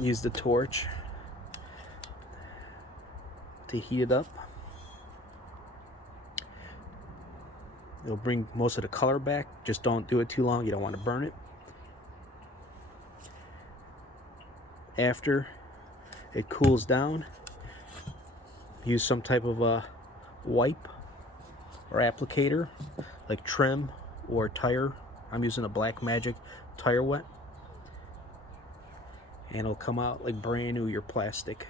use the torch to heat it up. It'll bring most of the color back. Just don't do it too long. You don't want to burn it. After it cools down, use some type of a wipe or applicator like trim or tire. I'm using a Blackmagic Tire Wet, and it'll come out like brand new, your plastic.